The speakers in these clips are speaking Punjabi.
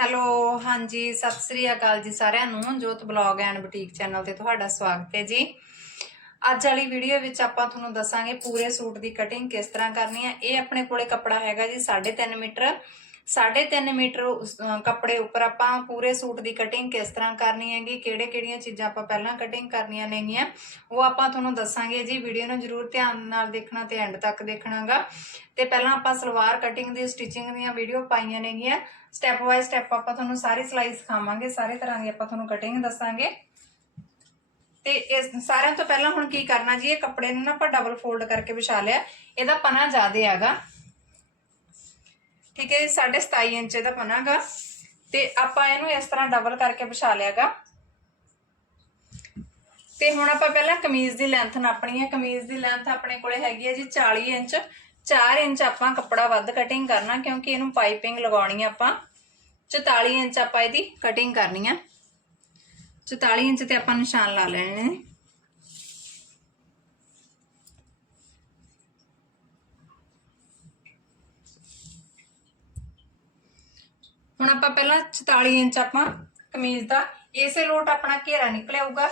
ਹੈਲੋ, ਹਾਂਜੀ, ਸਤਿ ਸ੍ਰੀ ਅਕਾਲ ਜੀ ਸਾਰਿਆਂ ਨੂੰ। ਜੋਤ ਬਲੌਗ ਐਂਡ ਬੁਟੀਕ ਚੈਨਲ ਤੇ ਤੁਹਾਡਾ ਸਵਾਗਤ ਹੈ ਜੀ। ਅੱਜ ਵਾਲੀ ਵੀਡੀਓ ਵਿੱਚ ਆਪਾਂ ਤੁਹਾਨੂੰ ਦੱਸਾਂਗੇ ਪੂਰੇ ਸੂਟ ਦੀ ਕਟਿੰਗ ਕਿਸ ਤਰ੍ਹਾਂ ਕਰਨੀ ਹੈ। ਇਹ ਆਪਣੇ ਕੋਲੇ ਕੱਪੜਾ ਹੈਗਾ ਜੀ 3.5 ਮੀਟਰ। 3.5 ਮੀਟਰ ਕੱਪੜੇ ਉੱਪਰ ਆਪਾਂ ਪੂਰੇ ਸੂਟ ਦੀ ਕਟਿੰਗ ਕਿਸ ਤਰ੍ਹਾਂ ਕਰਨੀ ਹੈਗੀ, ਕਿਹੜੇ ਕਿਹੜੀਆਂ ਚੀਜ਼ਾਂ ਆਪਾਂ ਪਹਿਲਾਂ ਕਟਿੰਗ ਕਰਨੀਆਂ ਨੇਗੀਆਂ, ਉਹ ਆਪਾਂ ਤੁਹਾਨੂੰ ਦੱਸਾਂਗੇ ਜੀ। ਵੀਡੀਓ ਨੂੰ ਜਰੂਰ ਧਿਆਨ ਨਾਲ ਦੇਖਣਾ ਤੇ ਐਂਡ ਤੱਕ ਦੇਖਣਾਗਾ। ਤੇ ਪਹਿਲਾਂ ਆਪਾਂ ਸਲਵਾਰ ਕਟਿੰਗ ਦੀ ਸਟਿਚਿੰਗ ਦੀਆਂ ਵੀਡੀਓ ਪਾਈਆਂ ਨੇਗੀਆਂ। ਸਟੈਪ ਬਾਈ ਸਟੈਪ ਆਪਾਂ ਤੁਹਾਨੂੰ ਸਾਰੀ ਸਿਲਾਈ ਸਿਖਾਵਾਂਗੇ, ਸਾਰੇ ਤਰ੍ਹਾਂ ਦੀ ਆਪਾਂ ਤੁਹਾਨੂੰ ਕਟਿੰਗ ਦੱਸਾਂਗੇ। ਤੇ ਇਸ ਸਾਰਿਆਂ ਤੋਂ ਪਹਿਲਾਂ ਹੁਣ ਕੀ ਕਰਨਾ ਜੀ, ਇਹ ਕੱਪੜੇ ਨੂੰ ਨਾ ਆਪਾਂ ਡਬਲ ਫੋਲਡ ਕਰਕੇ ਵਿਛਾ ਲਿਆ। ਇਹਦਾ ਪਨਾ ਜ਼ਿਆਦਾ ਹੈਗਾ। ਠੀਕ ਹੈ ਜੀ 27 ਇੰਚ ਦਾ ਪਨਾਗਾ ਤੇ ਆਪਾਂ ਇਹਨੂੰ ਇਸ ਤਰ੍ਹਾਂ ਡਬਲ ਕਰਕੇ ਵਿਛਾ ਲਿਆਗਾ। ਤੇ ਹੁਣ ਆਪਾਂ ਪਹਿਲਾਂ ਕਮੀਜ਼ ਦੀ ਲੈਂਥ ਨਾਪਣੀ ਹੈ। ਕਮੀਜ਼ ਦੀ ਲੈਂਥ ਆਪਣੇ ਕੋਲੇ ਹੈਗੀ ਹੈ ਜੀ 40 ਇੰਚ। 4 ਇੰਚ ਆਪਾਂ ਕੱਪੜਾ ਵੱਧ ਕਟਿੰਗ ਕਰਨਾ ਕਿਉਂਕਿ ਇਹਨੂੰ ਪਾਈਪਿੰਗ ਲਗਾਉਣੀ ਆਪਾਂ। 44 ਇੰਚ ਆਪਾਂ ਇਹਦੀ ਕਟਿੰਗ ਕਰਨੀ ਆ। 44 ਇੰਚ ਤੇ ਆਪਾਂ ਨਿਸ਼ਾਨ ਲਾ ਲੈਣੇ ਨੇ। ਹੁਣ ਆਪਾਂ ਪਹਿਲਾਂ 44 ਇੰਚ ਆਪਾਂ ਕਮੀਜ਼ ਦਾ, ਇਸੇ ਲੋਟ ਆਪਣਾ ਘੇਰਾ ਨਿਕਲਿਆ ਆਊਗਾ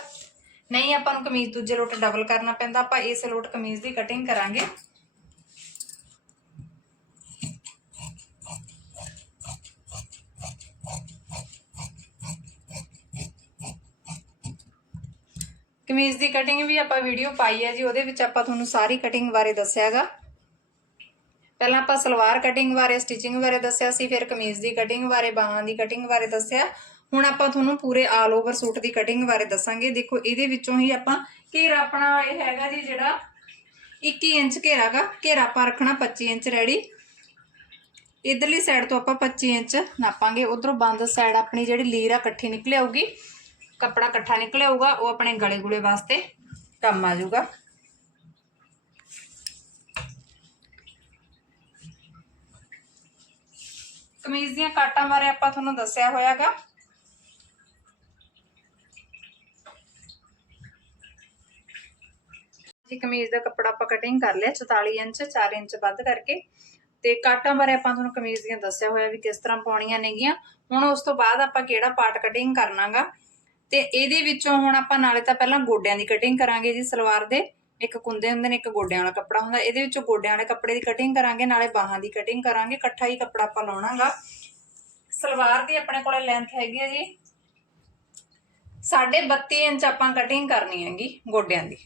ਨਹੀਂ, ਆਪਾਂ ਨੂੰ ਕਮੀਜ਼ ਦੂਜੇ ਲੋਟ ਡਬਲ ਕਰਨਾ ਪੈਂਦਾ, ਆਪਾਂ ਇਸੇ ਲੋਟ ਕਮੀਜ਼ ਦੀ ਕਟਿੰਗ ਕਰਾਂਗੇ। ਕਮੀਜ਼ ਦੀ ਕਟਿੰਗ ਵੀ ਆਪਾਂ ਵੀਡੀਓ ਪਾਈ ਹੈ ਜੀ, ਉਹਦੇ ਵਿੱਚ ਆਪਾਂ ਤੁਹਾਨੂੰ ਸਾਰੀ ਕਟਿੰਗ ਬਾਰੇ ਦੱਸਿਆਗਾ। ਪਹਿਲਾਂ ਆਪਾਂ ਸਲਵਾਰ ਕਟਿੰਗ ਬਾਰੇ ਸਟਿਚਿੰਗ ਬਾਰੇ ਦੱਸਿਆ ਸੀ, ਫਿਰ ਕਮੀਜ਼ ਦੀ ਕਟਿੰਗ ਬਾਰੇ, ਬਾਹਾਂ ਦੀ ਕਟਿੰਗ ਬਾਰੇ ਦੱਸਿਆ। ਹੁਣ ਆਪਾਂ ਤੁਹਾਨੂੰ ਪੂਰੇ ਆਲ ਓਵਰ ਸੂਟ ਦੀ ਕਟਿੰਗ ਬਾਰੇ ਦੱਸਾਂਗੇ। ਦੇਖੋ, ਇਹਦੇ ਵਿੱਚੋਂ ਹੀ ਆਪਾਂ ਘੇਰਾ ਆਪਣਾ ਇਹ ਹੈਗਾ ਜੀ ਜਿਹੜਾ 21 ਇੰਚ ਘੇਰਾ ਗਾ, ਘੇਰਾ ਆਪਾਂ ਰੱਖਣਾ 25 ਇੰਚ ਰੈਡੀ ਇਧਰਲੀ ਸਾਈਡ ਤੋਂ ਆਪਾਂ 25 ਇੰਚ ਨਾਪਾਂਗੇ। ਉਧਰੋਂ ਬੰਦ ਸਾਈਡ ਆਪਣੀ ਜਿਹੜੀ ਲੀਰ ਆ, ਇਕੱਠੀ ਨਿਕਲ ਆਊਗੀ। ਕੱਪੜਾ ਇਕੱਠਾ ਨਿਕਲ ਆਊਗਾ, ਉਹ ਆਪਣੇ ਗਲੇ ਗੁਲੇ ਵਾਸਤੇ ਕੰਮ ਆ ਜਾਊਗਾ। ਕਮੀਜ਼ ਦੀਆਂ ਕਾਟਾਂ ਬਾਰੇ ਆਪਾਂ ਤੁਹਾਨੂੰ ਦੱਸਿਆ ਹੋਇਆਗਾ। ਜੀ, ਕਮੀਜ਼ ਦਾ ਕੱਪੜਾ ਆਪਾਂ ਕਟਿੰਗ ਕਰ ਲਿਆ 44 ਇੰਚ 4 ਇੰਚ ਵੱਧ ਕਰਕੇ। ਤੇ ਕਾਟਾਂ ਬਾਰੇ ਆਪਾਂ ਤੁਹਾਨੂੰ ਕਮੀਜ਼ ਦੀਆਂ ਦੱਸਿਆ ਹੋਇਆ ਵੀ ਕਿਸ ਤਰ੍ਹਾਂ ਪਾਉਣੀਆਂ ਨੇਗੀਆਂ। ਹੁਣ ਉਸ ਤੋਂ ਬਾਅਦ ਆਪਾਂ ਕਿਹੜਾ ਪਾਰਟ ਕਟਿੰਗ ਕਰਨਾਗਾ। ਤੇ ਇਹਦੇ ਵਿੱਚੋਂ ਹੁਣ ਆਪਾਂ ਨਾਲੇ ਤਾਂ ਪਹਿਲਾਂ ਗੋਡਿਆਂ ਦੀ ਕਟਿੰਗ ਕਰਾਂਗੇ ਜੀ ਸਲਵਾਰ ਦੇ। ਇੱਕ ਕੁੰਦੇ ਹੁੰਦੇ ਨੇ, ਇੱਕ ਗੋਡਿਆਂ ਵਾਲਾ ਕੱਪੜਾ ਹੁੰਦਾ, ਇਹਦੇ ਵਿੱਚੋਂ ਗੋਡਿਆਂ ਵਾਲੇ ਕੱਪੜੇ ਦੀ ਕਟਿੰਗ ਕਰਾਂਗੇ, ਨਾਲੇ ਬਾਹਾਂ ਦੀ ਕਟਿੰਗ ਕਰਾਂਗੇ, ਇਕੱਠਾ ਹੀ ਕੱਪੜਾ ਆਪਾਂ ਲਾਉਣਾਗਾ। ਸਲਵਾਰ ਦੀ ਆਪਣੇ ਕੋਲੇ ਲੈਂਥ ਹੈਗੀ ਹੈ ਜੀ। 32 ਇੰਚ ਆਪਾਂ ਕਟਿੰਗ ਕਰਨੀ ਹੈਗੀ ਗੋਡਿਆਂ ਦੀ।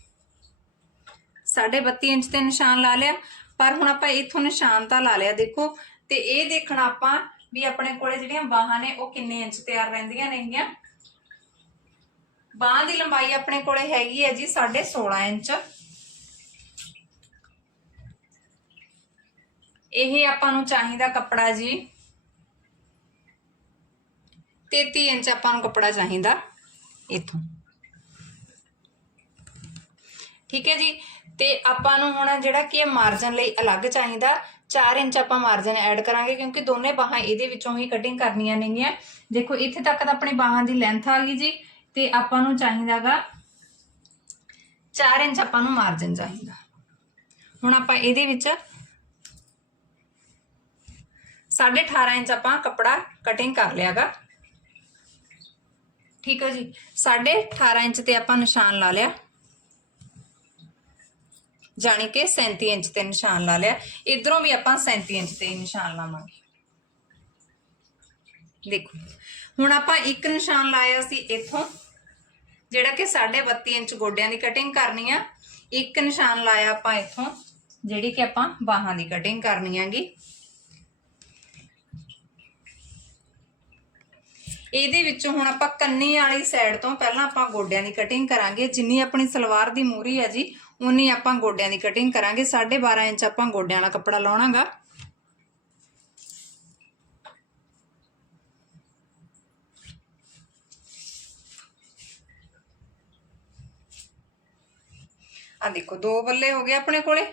32 ਇੰਚ ਤੇ ਨਿਸ਼ਾਨ ਲਾ ਲਿਆ, ਪਰ ਹੁਣ ਆਪਾਂ ਇੱਥੋਂ ਨਿਸ਼ਾਨ ਤਾਂ ਲਾ ਲਿਆ ਦੇਖੋ, ਤੇ ਇਹ ਦੇਖਣਾ ਆਪਾਂ ਵੀ ਆਪਣੇ ਕੋਲੇ ਜਿਹੜੀਆਂ ਬਾਹਾਂ ਨੇ, ਉਹ ਕਿੰਨੇ ਇੰਚ ਤਿਆਰ ਰਹਿੰਦੀਆਂ ਨੇਗੀਆਂ। ਬਾਹ ਦੀ ਲੰਬਾਈ ਆਪਣੇ ਕੋਲੇ ਹੈਗੀ ਹੈ ਜੀ 16.5 ਇੰਚ। ਇਹ ਆਪਾਂ ਨੂੰ ਚਾਹੀਦਾ ਕੱਪੜਾ ਜੀ। 33 ਇੰਚ ਆਪਾਂ ਨੂੰ ਕੱਪੜਾ ਚਾਹੀਦਾ ਇਥੋਂ। ਠੀਕ ਹੈ ਜੀ। ਤੇ ਆਪਾਂ ਨੂੰ ਹੁਣ ਜਿਹੜਾ ਕਿ ਮਾਰਜਨ ਲਈ ਅਲੱਗ ਚਾਹੀਦਾ। 4 ਇੰਚ ਆਪਾਂ ਮਾਰਜਨ ਐਡ ਕਰਾਂਗੇ ਕਿਉਂਕਿ ਦੋਨੇ ਬਾਹਾਂ ਇਹਦੇ ਵਿੱਚੋਂ ਹੀ ਕਟਿੰਗ ਕਰਨੀਆਂ ਨੇਗੀਆਂ। ਦੇਖੋ, ਇੱਥੇ ਤੱਕ ਤਾਂ ਆਪਣੀ ਬਾਹਾਂ ਦੀ ਲੈਂਥ ਆ ਗਈ ਜੀ। ਤੇ ਆਪਾਂ ਨੂੰ ਚਾਹੀਦਾਗਾ 4 ਇੰਚ ਆਪਾਂ ਨੂੰ ਮਾਰਜਨ ਚਾਹੀਦਾ। ਹੁਣ ਆਪਾਂ ਇਹਦੇ ਵਿੱਚ 18.5 ਇੰਚ ਆਪਾਂ ਕੱਪੜਾ ਕਟਿੰਗ ਕਰ ਲਿਆਗਾ। ਠੀਕ ਹੈ ਜੀ। 18.5 ਇੰਚ ਤੇ ਆਪਾਂ ਨਿਸ਼ਾਨ ਲਾ ਲਿਆ। ਜਾਣੀ ਕਿ 37 ਇੰਚ ਤੇ ਨਿਸ਼ਾਨ ਲਾ ਲਿਆ। ਇਧਰੋਂ ਵੀ ਆਪਾਂ 37 ਇੰਚ ਤੇ ਨਿਸ਼ਾਨ ਲਾਵਾਂਗੇ। ਦੇਖੋ, ਹੁਣ ਆਪਾਂ ਇੱਕ ਨਿਸ਼ਾਨ ਲਾਇਆ ਸੀ ਇੱਥੋਂ, ਜਿਹੜਾ ਕਿ 32 ਇੰਚ ਗੋਡਿਆਂ ਦੀ ਕਟਿੰਗ ਕਰਨੀ ਆ। ਇੱਕ ਨਿਸ਼ਾਨ ਲਾਇਆ ਆਪਾਂ ਇੱਥੋਂ, ਜਿਹੜੀ ਕਿ ਆਪਾਂ ਬਾਹਾਂ ਦੀ ਕਟਿੰਗ ਕਰਨੀ ਆਗੀ ਇਹਦੇ ਵਿੱਚੋਂ ਹੁਣ ਆਪਾਂ ਕੰਨੀ ਵਾਲੀ ਸਾਈਡ ਤੋਂ ਪਹਿਲਾਂ ਆਪਾਂ ਗੋਡਿਆਂ ਦੀ ਕਟਿੰਗ ਕਰਾਂਗੇ। ਜਿੰਨੀ ਆਪਣੀ ਸਲਵਾਰ ਦੀ ਮੂਰੀ ਹੈ ਜੀ, ਉਨੀ ਆਪਾਂ ਗੋਡਿਆਂ ਦੀ ਕਟਿੰਗ ਕਰਾਂਗੇ। 12.5 ਇੰਚ ਆਪਾਂ ਗੋਡਿਆਂ ਵਾਲਾ ਕੱਪੜਾ ਲਾਉਣਾਗਾ। ਆ ਦੇਖੋ, ਦੋ ਬੱਲੇ ਹੋ ਗਏ ਆਪਣੇ ਕੋਲੇ।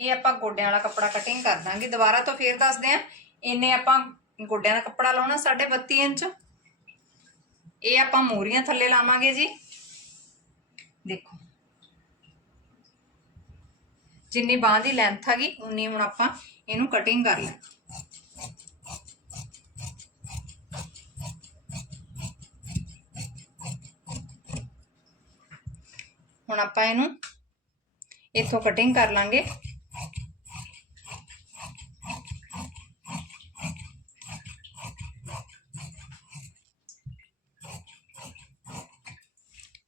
ਇਹ ਆਪਾਂ ਗੋਡਿਆਂ ਵਾਲਾ ਕੱਪੜਾ ਕਟਿੰਗ ਕਰ ਦਾਂਗੇ। ਦੁਬਾਰਾ ਤੋਂ ਫੇਰ ਦੱਸਦੇ ਆ, ਇਹਨੇ ਆਪਾਂ ਗੋਡਿਆਂ ਦਾ ਕੱਪੜਾ ਲਾਉਣਾ 32.5 ਇੰਚ। ਇਹ ਆਪਾਂ ਮੋਰੀਆਂ ਥੱਲੇ ਲਾਵਾਂਗੇ ਜੀ। ਦੇਖੋ। ਜਿੰਨੀ ਬਾਹ ਦੀ ਲੈਂਥ ਹੈਗੀ, ਉਨੀ ਹੁਣ ਆਪਾਂ ਇਹਨੂੰ ਕਟਿੰਗ ਕਰ ਲੈ ਹੁਣ ਆਪਾਂ ਇਹਨੂੰ ਇੱਥੋਂ ਕਟਿੰਗ ਕਰ ਲਾਂਗੇ।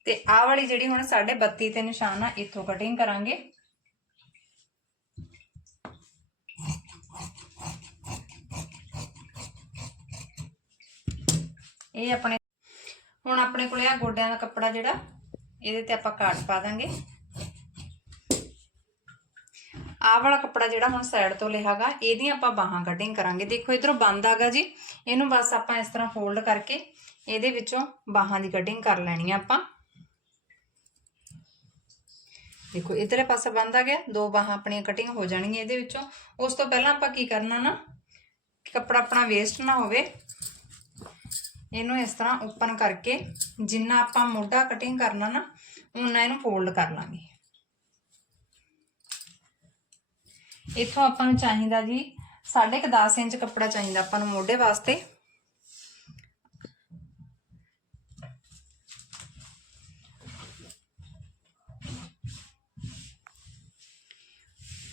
ਤੇ ਆਹ ਵਾਲੀ ਜਿਹੜੀ ਹੁਣ ਸਾਡੇ 32 ਤੇ ਨਿਸ਼ਾਨ ਆ, ਇੱਥੋਂ ਕਟਿੰਗ ਕਰਾਂਗੇ। ਇਹ ਆਪਣੇ ਹੁਣ ਆਪਣੇ ਕੋਲੇ ਆ ਗੋਡਿਆਂ ਦਾ ਕੱਪੜਾ ਜਿਹੜਾ, ਇਹਦੇ ਤੇ ਆਪਾਂ ਕਾਟ ਪਾ ਦਾਂਗੇ। ਆਹ ਵਾਲਾ ਕੱਪੜਾ ਜਿਹੜਾ ਹੁਣ ਸਾਈਡ ਤੋਂ ਲਿਆਗਾ ਇਹਦੀਆਂ ਆਪਾਂ ਬਾਹਾਂ ਕਟਿੰਗ ਕਰਾਂਗੇ। ਦੇਖੋ, ਇਧਰੋਂ ਬੰਦ ਆਗਾ ਜੀ। ਇਹਨੂੰ ਬਸ ਆਪਾਂ ਇਸ ਤਰ੍ਹਾਂ ਫੋਲਡ ਕਰਕੇ ਇਹਦੇ ਵਿੱਚੋਂ ਬਾਹਾਂ ਦੀ ਕਟਿੰਗ ਕਰ ਲੈਣੀ ਆ ਆਪਾਂ। ਦੇਖੋ ਇਧਰਲੇ ਪਾਸੇ ਬੰਦ ਆ ਗਿਆ, ਦੋ ਬਾਹਾਂ ਆਪਣੀਆਂ ਕਟਿੰਗ ਹੋ ਜਾਣਗੀਆਂ ਇਹਦੇ ਵਿੱਚੋਂ। ਉਸ ਤੋਂ ਪਹਿਲਾਂ ਆਪਾਂ ਕੀ ਕਰਨਾ ਨਾ ਕੱਪੜਾ ਆਪਣਾ ਵੇਸਟ ਨਾ ਹੋਵੇ। ਇਹਨੂੰ ਇਸ ਤਰ੍ਹਾਂ ਓਪਨ ਕਰਕੇ, ਜਿੰਨਾ ਆਪਾਂ ਮੋਢਾ ਕਟਿੰਗ ਕਰਨਾ ਨਾ ਉਨਾ ਇਹਨੂੰ ਫੋਲਡ ਕਰ ਲਾਂਗੇ। ਇੱਥੋਂ ਆਪਾਂ ਨੂੰ ਚਾਹੀਦਾ ਜੀ 10.5 ਇੰਚ ਕੱਪੜਾ ਚਾਹੀਦਾ ਆਪਾਂ ਨੂੰ ਮੋਢੇ ਵਾਸਤੇ।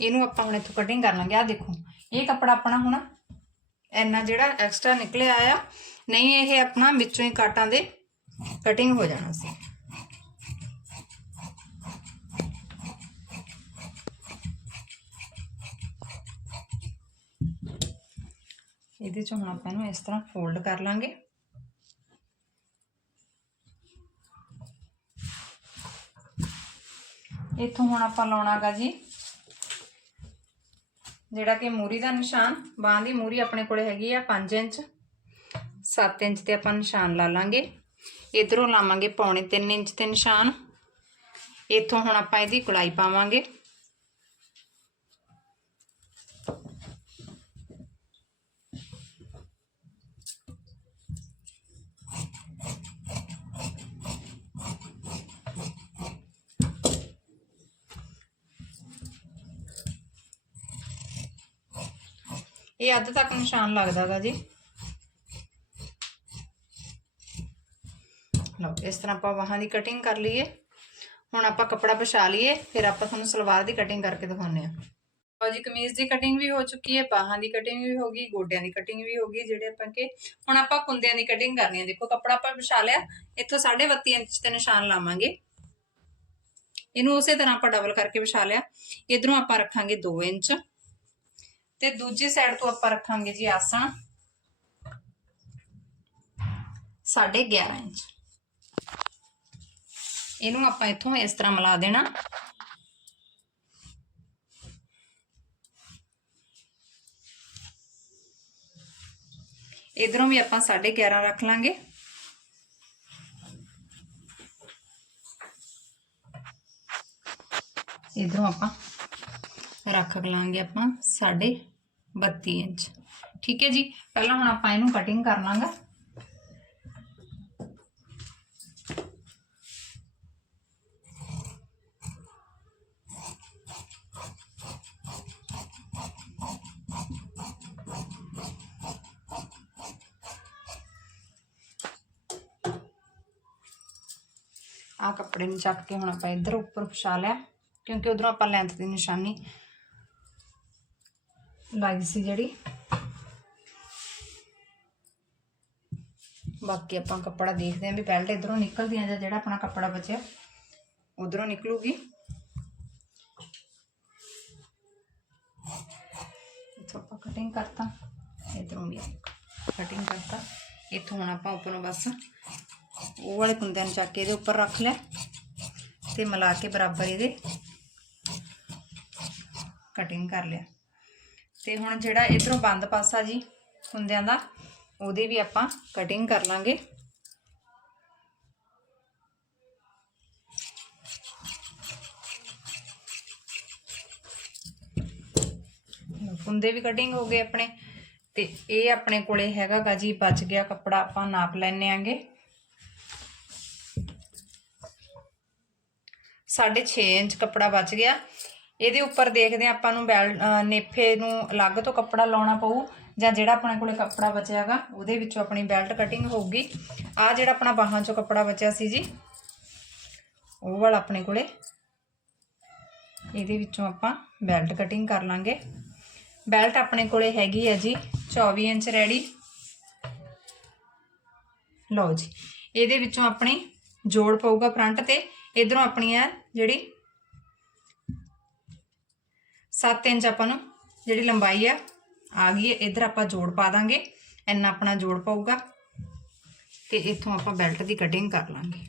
ਇਹਨੂੰ ਆਪਾਂ ਹੁਣ ਇੱਥੋਂ ਕਟਿੰਗ ਕਰ ਲਾਂਗੇ। ਆ ਦੇਖੋ, ਇਹ ਕੱਪੜਾ ਆਪਣਾ ਹੁਣ ਇੰਨਾ ਜਿਹੜਾ ਐਕਸਟਰਾ ਨਿਕਲਿਆ ਆ, ਨਹੀਂ ਇਹ ਆਪਣਾ ਵਿੱਚੋਂ ਹੀ ਕਾਟਾਂ ਦੇ ਕਟਿੰਗ ਹੋ ਜਾਣਾ ਸੀ। ਇਹਦੇ ਚੋਂ ਹੁਣ ਆਪਾਂ ਇਹਨੂੰ ਇਸ ਤਰ੍ਹਾਂ ਫੋਲਡ ਕਰ ਲਾਂਗੇ। ਇੱਥੋਂ ਹੁਣ ਆਪਾਂ ਲਾਉਣਾਗਾ ਜੀ ਜਿਹੜਾ ਕਿ ਮੂਰੀ ਦਾ ਨਿਸ਼ਾਨ, ਬਾਹ ਦੀ ਮੂਰੀ ਆਪਣੇ ਕੋਲੇ ਹੈਗੀ ਆ 5 ਇੰਚ। 7 ਇੰਚ ਤੇ ਆਪਾਂ ਨਿਸ਼ਾਨ ਲਾ ਲਾਂਗੇ। ਇਧਰੋਂ ਲਾਵਾਂਗੇ ਪੌਣੇ 3 ਇੰਚ ਤੇ ਨਿਸ਼ਾਨ। ਇੱਥੋਂ ਹੁਣ ਆਪਾਂ ਇਹਦੀ ਗੁਲਾਈ ਪਾਵਾਂਗੇ। ਇਹ ਅੱਧ ਤੱਕ ਨਿਸ਼ਾਨ ਲੱਗਦਾਗਾ ਜੀ। ਲਓ, ਇਸ ਤਰ੍ਹਾਂ ਆਪਾਂ ਬਾਹਾਂ ਦੀ ਕਟਿੰਗ ਕਰ ਲਈਏ। ਹੁਣ ਆਪਾਂ ਕੱਪੜਾ ਵਿਛਾ ਲਈਏ, ਫਿਰ ਆਪਾਂ ਤੁਹਾਨੂੰ ਸਲਵਾਰ ਦੀ ਕਟਿੰਗ ਕਰਕੇ ਦਿਖਾਉਂਦੇ ਆ ਲਓ ਜੀ, ਕਮੀਜ਼ ਦੀ ਕਟਿੰਗ ਵੀ ਹੋ ਚੁੱਕੀ ਹੈ, ਬਾਹਾਂ ਦੀ ਕਟਿੰਗ ਵੀ ਹੋ ਗਈ, ਗੋਡਿਆਂ ਦੀ ਕਟਿੰਗ ਵੀ ਹੋ ਗਈ, ਜਿਹੜੇ ਆਪਾਂ ਕਿ ਹੁਣ ਆਪਾਂ ਕੁੰਦਿਆਂ ਦੀ ਕਟਿੰਗ ਕਰਨੀ ਹੈ। ਦੇਖੋ, ਕੱਪੜਾ ਆਪਾਂ ਵਿਛਾ ਲਿਆ, ਇੱਥੋਂ 32.5 ਇੰਚ ਤੇ ਨਿਸ਼ਾਨ ਲਾਵਾਂਗੇ। ਇਹਨੂੰ ਉਸੇ ਤਰ੍ਹਾਂ ਆਪਾਂ ਡਬਲ ਕਰਕੇ ਵਿਛਾ ਲਿਆ। ਇਧਰੋਂ ਆਪਾਂ ਰੱਖਾਂਗੇ 2 ਇੰਚ। ਤੇ ਦੂਜੀ ਸਾਈਡ ਤੋਂ ਆਪਾਂ ਰੱਖਾਂਗੇ ਜੀ ਆਸਣ। 11.5 ਇੰਚ। ਇਹਨੂੰ ਆਪਾਂ ਇੱਥੋਂ ਇਸ ਤਰ੍ਹਾਂ ਮਿਲਾ ਦੇਣਾ। ਇਧਰੋਂ ਵੀ ਆਪਾਂ 11.5 ਰੱਖ ਲਾਂਗੇ। ਇਧਰੋਂ ਆਪਾਂ ਰੱਖ ਲਾਂਗੇ ਆਪਾਂ 32 ਇੰਚ ਠੀਕ ਹੈ ਜੀ ਪਹਿਲਾਂ ਹੁਣ ਆਪਾਂ ਇਹਨੂੰ ਕਟਿੰਗ ਕਰ ਲਾਂਗਾ ਆ ਕੱਪੜੇ ਨੂੰ ਚੱਕ ਕੇ ਹੁਣ ਆਪਾਂ ਇੱਧਰ ਉੱਪਰ ਫਸਾ ਲਿਆ ਕਿਉਂਕਿ ਉਧਰੋਂ ਆਪਾਂ ਲੈਂਥ ਦੀ ਨਿਸ਼ਾਨੀ ਲਾਈ ਸੀ ਜਿਹੜੀ। ਬਾਕੀ ਆਪਾਂ ਕੱਪੜਾ ਦੇਖਦੇ ਆਂ ਵੀ ਬੈਲਟ ਇਧਰੋਂ ਨਿਕਲਦੀ ਆ ਜਾਂ ਜਿਹੜਾ ਆਪਣਾ ਕੱਪੜਾ ਬਚਿਆ, ਉਧਰੋਂ ਨਿਕਲੂਗੀ। ਇੱਥੋਂ ਆਪਾਂ ਕਟਿੰਗ ਕਰਤਾ, ਇਧਰੋਂ ਵੀ ਕਟਿੰਗ ਕਰਤਾ। ਇੱਥੋਂ ਹੁਣ ਆਪਾਂ ਉੱਪਰੋਂ ਬਸ ਉਹ ਵਾਲੇ ਕੁੰਦਿਆਂ ਨੂੰ ਚੱਕ ਕੇ ਇਹਦੇ ਉੱਪਰ ਰੱਖ ਲਿਆ ਤੇ ਮਿਲਾ ਕੇ ਬਰਾਬਰ ਇਹਦੇ ਕਟਿੰਗ ਕਰ ਲਿਆ। ਤੇ ਹੁਣ ਜਿਹੜਾ ਇਧਰੋਂ ਬੰਦ ਪਾਸਾ ਜੀ ਕੁੰਦਿਆਂ ਦਾ, ਉਹਦੀ ਵੀ ਆਪਾਂ ਕਟਿੰਗ ਕਰ ਲਾਂਗੇ। ਹੁੰਦੇ ਵੀ ਕਟਿੰਗ ਹੋ ਗਏ ਆਪਣੇ, ਤੇ ਇਹ ਆਪਣੇ ਕੋਲੇ ਹੈਗਾ ਗਾ ਜੀ, ਬਚ ਗਿਆ ਕੱਪੜਾ, ਆਪਾਂ ਨਾਪ ਲੈਣੇ ਆਂਗੇ। 6.5 ਇੰਚ ਕੱਪੜਾ ਬਚ ਗਿਆ। ਇਹਦੇ ਉੱਪਰ ਦੇਖਦੇ ਹਾਂ ਆਪਾਂ ਨੂੰ ਬੈਲ ਨੇਫੇ ਨੂੰ ਅਲੱਗ ਤੋਂ ਕੱਪੜਾ ਲਾਉਣਾ ਪਊ ਜਾਂ ਜਿਹੜਾ ਆਪਣੇ ਕੋਲੇ ਕੱਪੜਾ ਬਚਿਆਗਾ ਉਹਦੇ ਵਿੱਚੋਂ ਆਪਣੀ ਬੈਲਟ ਕਟਿੰਗ ਹੋਊਗੀ। ਆ ਜਿਹੜਾ ਆਪਣਾ ਬਾਹਾਂ ਚੋਂ ਕੱਪੜਾ ਬਚਿਆ ਸੀ ਜੀ, ਉਹ ਵਾਲਾ ਆਪਣੇ ਕੋਲੇ। ਇਹਦੇ ਵਿੱਚੋਂ ਆਪਾਂ ਬੈਲਟ ਕਟਿੰਗ ਕਰ ਲਾਂਗੇ। ਬੈਲਟ ਆਪਣੇ ਕੋਲੇ ਹੈਗੀ ਹੈ ਜੀ 24 ਇੰਚ ਰੈਡੀ। ਲਓ ਜੀ, ਇਹਦੇ ਵਿੱਚੋਂ ਆਪਣੀ ਜੋੜ ਪਊਗਾ ਫਰੰਟ ਤੇ। ਇਧਰੋਂ ਆਪਣੀ ਹੈ ਜਿਹੜੀ 7 ਇੰਚ ਆਪਾਂ ਨੂੰ ਜਿਹੜੀ ਲੰਬਾਈ ਆ ਆ ਗਈ ਹੈ। ਇਧਰ ਆਪਾਂ ਜੋੜ ਪਾ ਦਾਂਗੇ। ਇੰਨਾ ਆਪਣਾ ਜੋੜ ਪਊਗਾ। ਤੇ ਇੱਥੋਂ ਆਪਾਂ ਬੈਲਟ ਦੀ ਕਟਿੰਗ ਕਰ ਲਾਂਗੇ।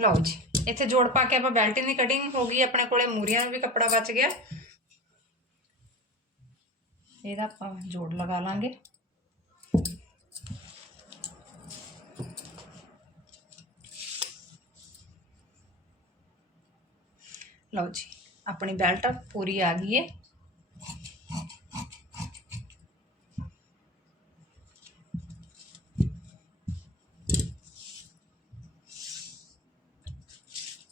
ਲਓ ਜੀ, ਇੱਥੇ ਜੋੜ ਪਾ ਕੇ ਆਪਾਂ ਬੈਲਟ ਦੀ ਕਟਿੰਗ ਹੋ ਗਈ। ਆਪਣੇ ਕੋਲੇ ਮੂਰੀਆਂ ਨੂੰ ਵੀ ਕੱਪੜਾ ਬਚ ਗਿਆ। ਇਹਦਾ ਆਪਾਂ ਜੋੜ ਲਗਾ ਲਾਂਗੇ। ਲਓ ਜੀ ਆਪਣੀ ਬੈਲਟ ਪੂਰੀ ਆ ਗਈ ਹੈ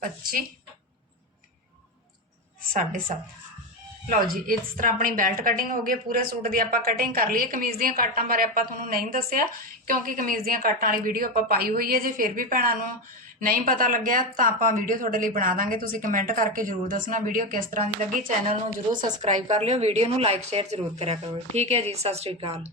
ਪੱਚੀ ਸਾਢੇ ਸੱਤ ਲਓ ਜੀ ਇਸ ਤਰ੍ਹਾਂ ਆਪਣੀ ਬੈਲਟ ਕਟਿੰਗ ਹੋ ਗਈ ਹੈ। ਪੂਰੇ ਸੂਟ ਦੀ ਆਪਾਂ ਕਟਿੰਗ ਕਰ ਲਈ ਹੈ ਕਮੀਜ਼ ਦੀਆਂ ਕਾਟਾਂ ਬਾਰੇ ਆਪਾਂ ਤੁਹਾਨੂੰ ਨਹੀਂ ਦੱਸਿਆ ਕਿਉਂਕਿ ਕਮੀਜ਼ ਦੀਆਂ ਕਾਟਾਂ ਵਾਲੀ ਵੀਡੀਓ ਆਪਾਂ ਪਾਈ ਹੋਈ ਹੈ ਜੇ ਫਿਰ ਵੀ ਭੈਣਾਂ ਨੂੰ ਨਹੀਂ ਪਤਾ ਲੱਗਿਆ ਤਾਂ ਆਪਾਂ ਵੀਡੀਓ ਤੁਹਾਡੇ ਲਈ ਬਣਾ ਦਾਂਗੇ। ਤੁਸੀਂ ਕਮੈਂਟ ਕਰਕੇ ਜਰੂਰ ਦੱਸਣਾ ਵੀਡੀਓ ਕਿਸ ਤਰ੍ਹਾਂ ਦੀ ਲੱਗੀ। ਚੈਨਲ ਨੂੰ ਜਰੂਰ ਸਬਸਕ੍ਰਾਈਬ ਕਰ ਲਿਓ। ਵੀਡੀਓ ਨੂੰ ਲਾਈਕ ਸ਼ੇਅਰ ਜਰੂਰ ਕਰਿਆ ਕਰੋ। ਠੀਕ ਹੈ ਜੀ, ਸਤਿ ਸ਼੍ਰੀ ਅਕਾਲ।